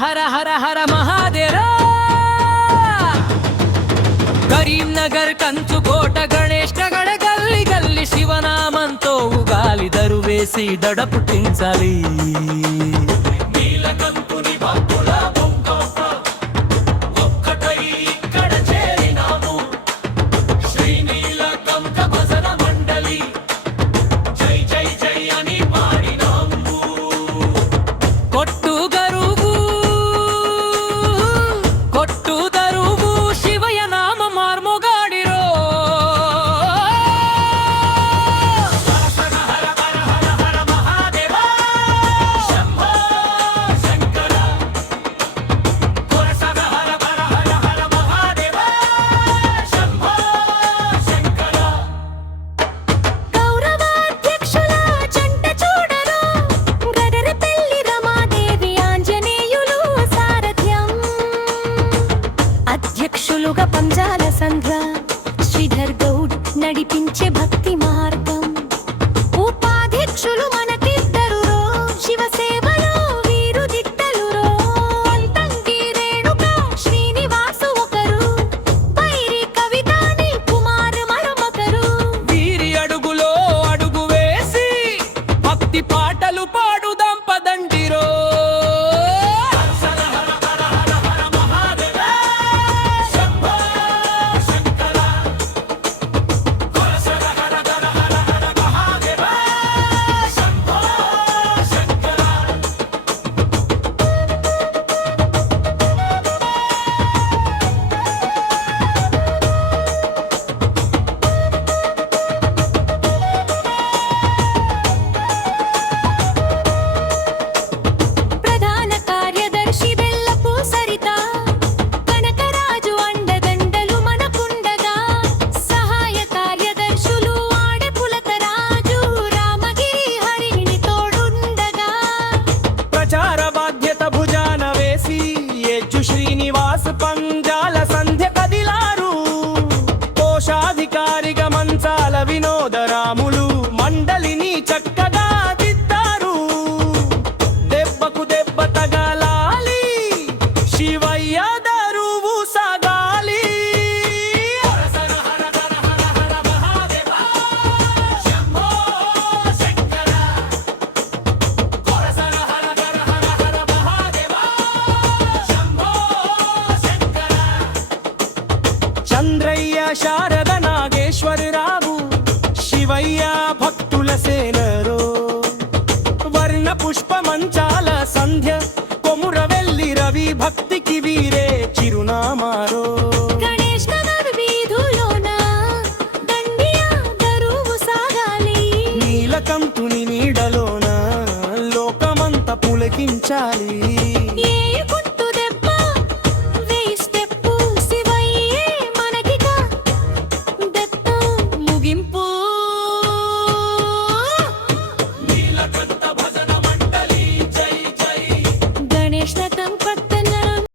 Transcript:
హర హర హర మహాదేవ. కరీంనగర్ కంచుకోట గణేష్ నగడ గల్లి గల్లి శివనామంతో ఉగాలి దరువేసి దడ పుట్టించాలి. పంజాల సంధ్ర శ్రీధర్ గౌడ్ నడిపించే భక్తి మార్గం. ఉపాధ్యక్షులు మనకిద్దరు శివసేవలో వీరు దిట్టలు. అంతంకి రేణుక శ్రీనివాసు ఒకరు, పైరి కవితాని కుమార్ మరొకరు. వీరి అడుగులో అడుగు వేసి భక్తి పాటలు పాడుదాం పదండిరో. శ్రీనివాస్ పంజాల సంధ్య కదిలారు. కోశాధికారిగా మంచాల వినోదరాములు మండలిని చక్కగా దిద్దారు. దెబ్బకు దెబ్బ తగలాలి, శివయ్య దరువు సాగాలి. చంద్రయ్య శారద నాగేశ్వరరావు శివయ్య భక్తుల సేనరో. వర్ణ పుష్ప మంచాల సంధ్య కొమురవెల్లి రవి భక్తికి వీరే చిరునామారో. గణేష్ నగర్ వీధులోన దండియా దరువు సాగాలి. నీలకంఠుని నీడలోన లోకమంత పులకించాలి. ఏయుకు